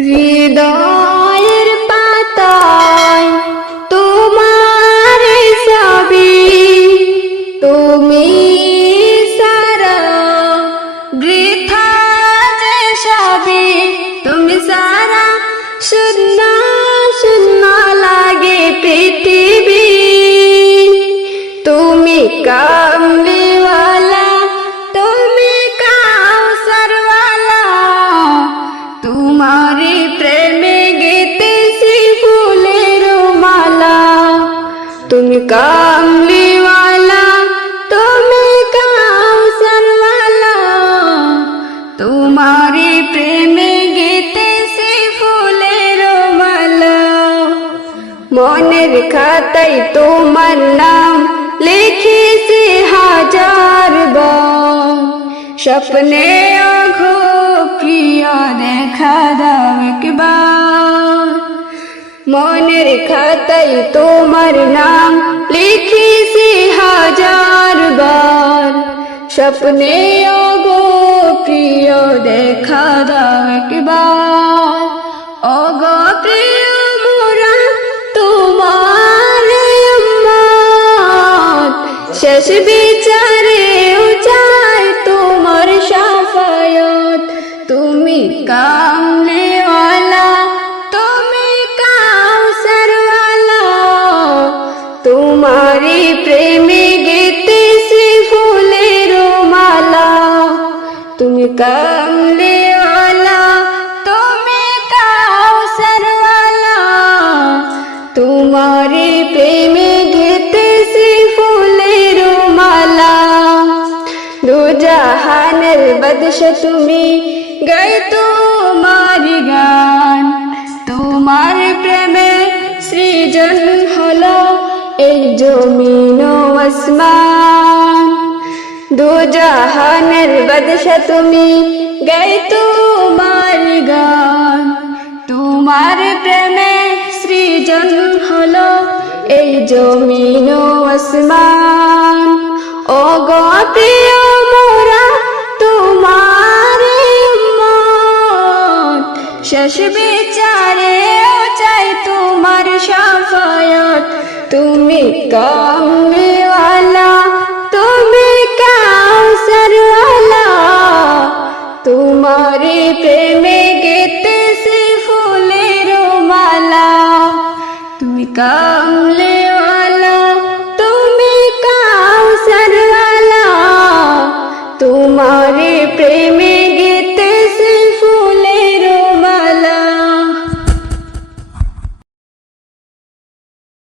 হৃদয়ের পাতায় তোমার ছবি। তুমি সারা বৃথা যে তুমি সারা শূন্য তুমি কামলিওয়ালা তুমি কাউসারওয়ালা তোমারি প্রেমে গেতেছি ফুলের মালা মনের খাতায় তোমার নাম লিখেছি হাজার বার স্বপ্নে অঘো প্রিয় দেখা দাও একবার খাতায় তোমার নাম লিখেছি হাজার বার। স্বপ্নে অগো প্রিয় দেখা দাও একবার। অগো প্রিয় মোরা তোমার শেষ বিচারে চাই তোমার সাফায়ত। তুমি কামলেওয়ালা প্রেমে গেতেছি ফুলের মালা। তুমি কামলেওয়ালা তুমি কাউসারওয়ালা তোমারি প্রেমে ঘেতেছি ফুলের মালা। দু জাহানের বদশ তুমি, গাই তোমার গান। তোমার প্রেমে সৃজন হলো এই জমিন। আসমান দু জাহানের বদশ তুমি, গাই তোমার গান। তোমার প্রেমে সৃজন হলো এই জমিন আসমান ও গো প্রিয় মোরা, তোমার শেষ বিচারে চাই তোমার সাফায়াত। তুমি কামলিওয়ালা